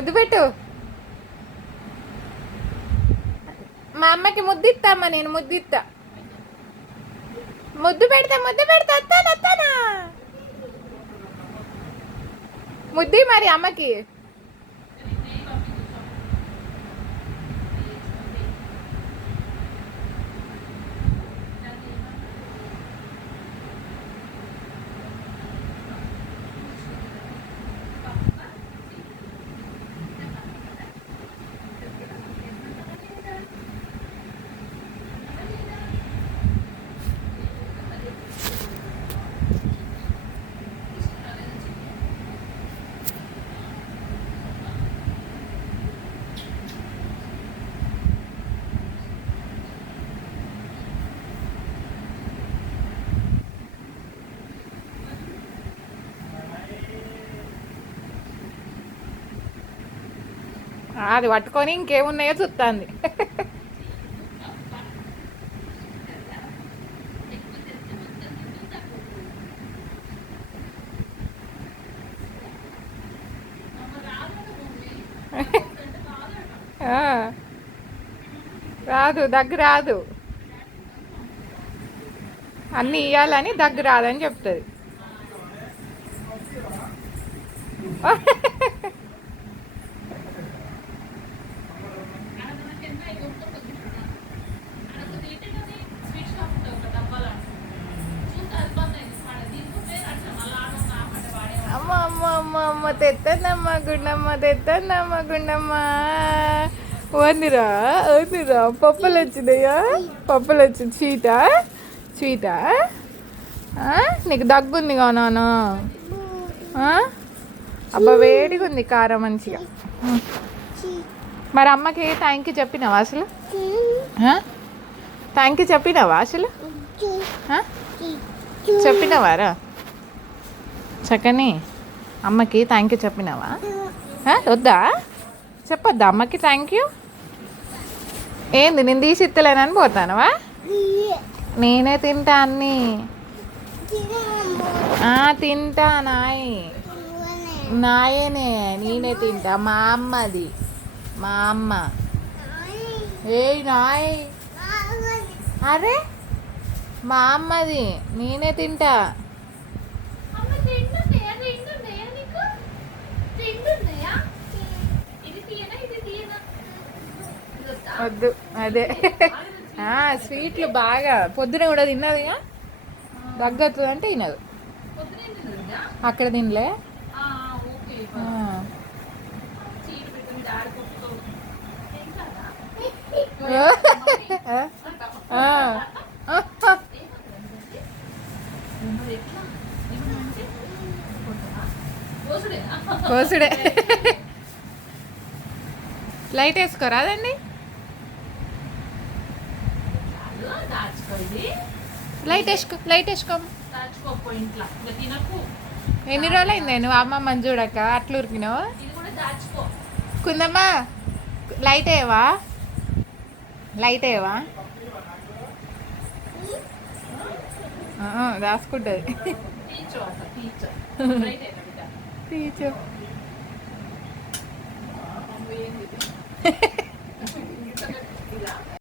ముద్దు పెట్టు. మా అమ్మకి ముద్దు ఇస్తామ్మా, నేను ముద్దు ఇస్తా. ముద్దు పెడతా వస్తానా. ముద్ది మరి అమ్మకి. అది పట్టుకొని ఇంకేమున్నాయో చూస్తుంది. రాదు, దగ్గు రాదు. అన్నీ ఇవ్వాలని దగ్గు రాదని చెప్తుంది. అమ్మ అమ్మ అమ్మ అమ్మ తెత్తన్నమ్మ గుండమ్మ, తెత్తన్నమ్మ గుండమ్మ. వందిరా పప్పులు వచ్చినాయా? పప్పులు వచ్చి స్వీటా. నీకు దగ్గుంది కా నాన్న? అబ్బా వేడిగా ఉంది కారం మంచిగా. మరి అమ్మకి థ్యాంక్ యూ చెప్పినావా అసలు? థ్యాంక్ యూ చెప్పినావా అసలు? చెప్పినావారా చక్కని? అమ్మకి థ్యాంక్ యూ చెప్పినావా? వద్దా? చెప్పొద్దా అమ్మకి థ్యాంక్ యూ? ఏంది నేను తీసి ఇత్తలేనని పోతానవా? నేనే తింటా అన్నీ. తింటా నాయనే, నేనే తింటా. మా అమ్మది, మా అమ్మ. నాయ్, అరే మా అమ్మది, నేనే తింటా. వద్దు అదే స్వీట్లు బాగా పొద్దున కూడా తిన్నదిగా. దగ్గుతుంది అంటే తినదు. అక్కడ తినలే. కోసుడే. లైట్ వేసుకోరాదండి? లైట్ వేసుకో. ఎన్ని రోజులు అయింది నువ్వు అమ్మమ్మని చూడక అట్లా ఉరికినావు? కుందమ్మా లైట్ వేయవా? రాసుకుంటుంది. టీచర్